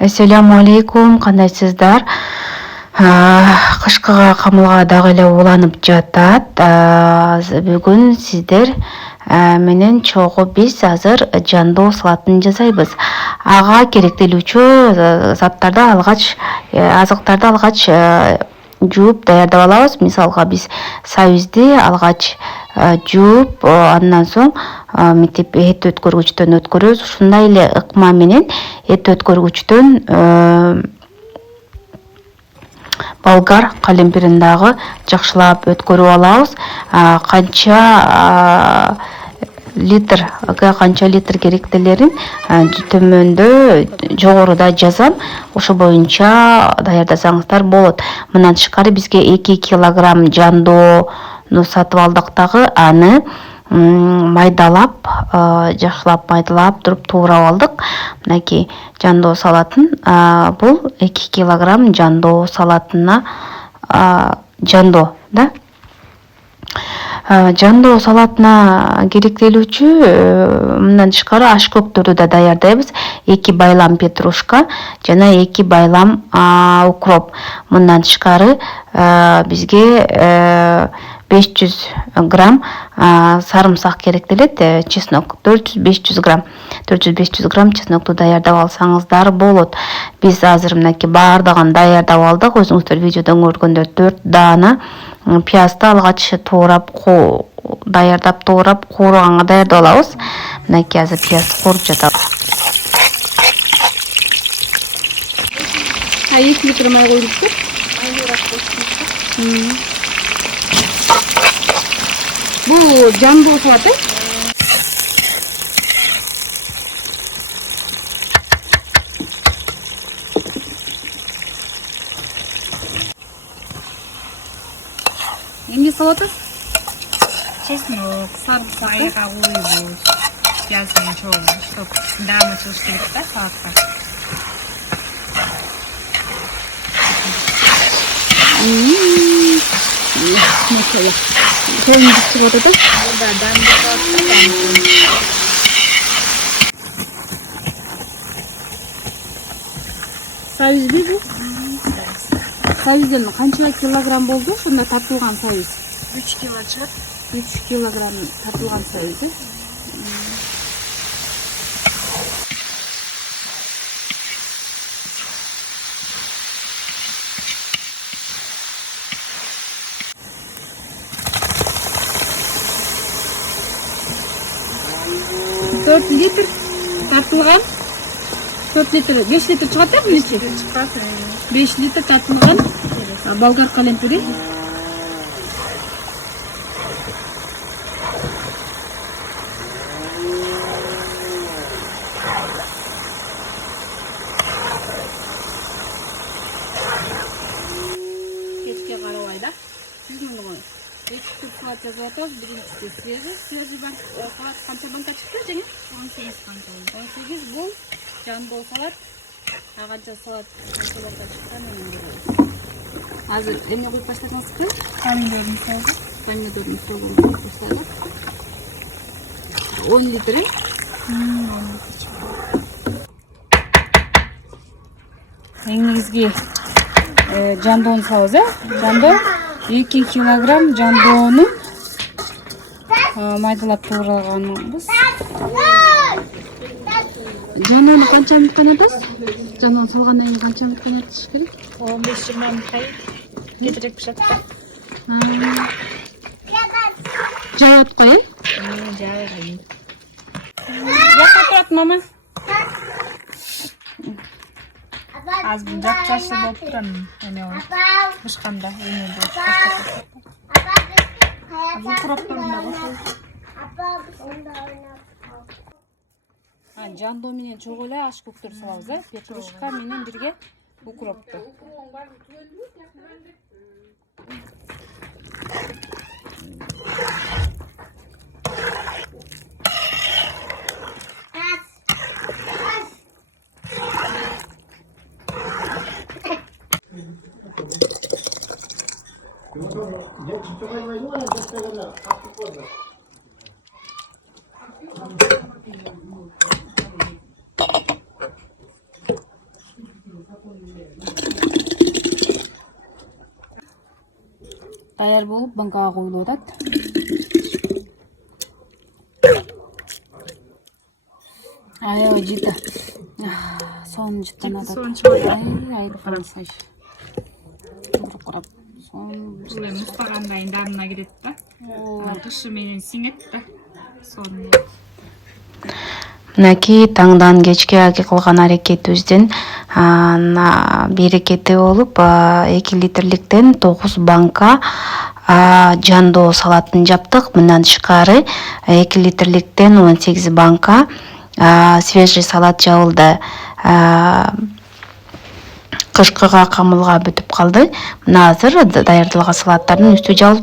Ассаламу алейкум, кандайсыздар? Кышкыга камылга дагы эле уланып жатат. Бүгүн сиздер менен чогуу биз азыр жандоо салатын жасайбыз. Ага керектелүүчү заттарды алгач, азыктарды алгач жууп даярдап алабыз. Мисалга биз сабизди алгач жууп, андан соң митип эт өткөргүчтөн өткөрөбүз. Ушундай эле ыкма менен эт өткөргүчтөн болгар калемпирин дагы жакшылап өткөрүп алабыз. Канча литр керектелерин төмөндө жогоруда жазам. Ошо боюнча даярдасаңыздар болот. Мындан тышкары бизге 2 килограмм жандоону сатып алдык дагы, аны майдалап, жакшылап майдалап туруп туурап алдык. Мынакей жандоо салатын, бул 2 килограмм жандоо салатына жандоо да. Жандоо салатына керектелүүчү мындан тышкары ашкөктөрдү да даярдайбыз. 2 байлам петрушка жана 2 байлам укроп. Мындан тышкары бизге 500 грамм сарымсак керектелет, чеснок 400-500 грамм. 400-500 грамм чеснокту даярдап алсаңыздар болот. Биз азыр мынакей баардыгын даярдап алдык. Өзүңүздөр видеодон көргөндөр 4 даана пиязды алгач туурап, даярдап туурап, кууруганга даярдап алабыз. Мынакей азыр пиязды кууруп жатабыз. 2 литр май коюлуптур. Бул жандоо салаты. Эмне салаты? Чеснок, сарымсак коюбуз, пияздын чогуу, чтоб даамы чыгыш керек да салатка. Макала. Чайны чыгып атат. Да, даамды салат. Сабизби бул? Сабизден канча килограмм болду? Ошондо тартылган сабиз. 3 кило чыгат. 3 килограмм тартылган сабиз. Dört litre tartılgan. 4 litre, 5 litre çıkarttı mı içi? Çıkartın. 5 litre tartılgan Болгар калемпири. Кечке карабай да. Түзмөнү коюп. 2 түп салат жазып атабыз. Биринчиси свежий. Свежий салат канча банка чыкты жеңе? 18 банка. 18 бул жандоо салат. Канча салат канча банка чыккан эми. Азыр эмне коюп баштадыңызбы? Помидордун согу. Помидордун согун коюп баштадык. 10 литр. Эң негизги жандоону салабыз, Жандоо 2 килограмм жандоону майдалап туураганбыз. Жандоону канча мүнөт кайнатасыз? Жандоону салгандан кийин канча мүнөт кайнатыш керек? 15-20 минут кетирек пишет да. Жаап коеюн. Жайгайын. Жакта турат мама. Аз бул жакчашы болуп турам. Эне бышканда эне болуп. Бул куропторун да кошуп. Жандоо менен чогуу эле ашкөктөр салабыз, петрушка менен бирге укропту. даяр болуп банкага коюлуп атат. Аябай жыта. Соон жыттан атат. Соон чыгат. Ай, Бул эми устагандай дарына кирет да. Кышы менен сиңет да. Сонун. Мынакей таңдан кечке аки кылган аракетибиздин берекети болуп 2 литрликтен 9 банка жандоо салатын жаптык. Мындан тышкары 2 литрликтен 18 банка свежий салат жабылды. Кышкыга камылга бүтүп калды. Мына азыр даярдалган салаттардын үстү жабылып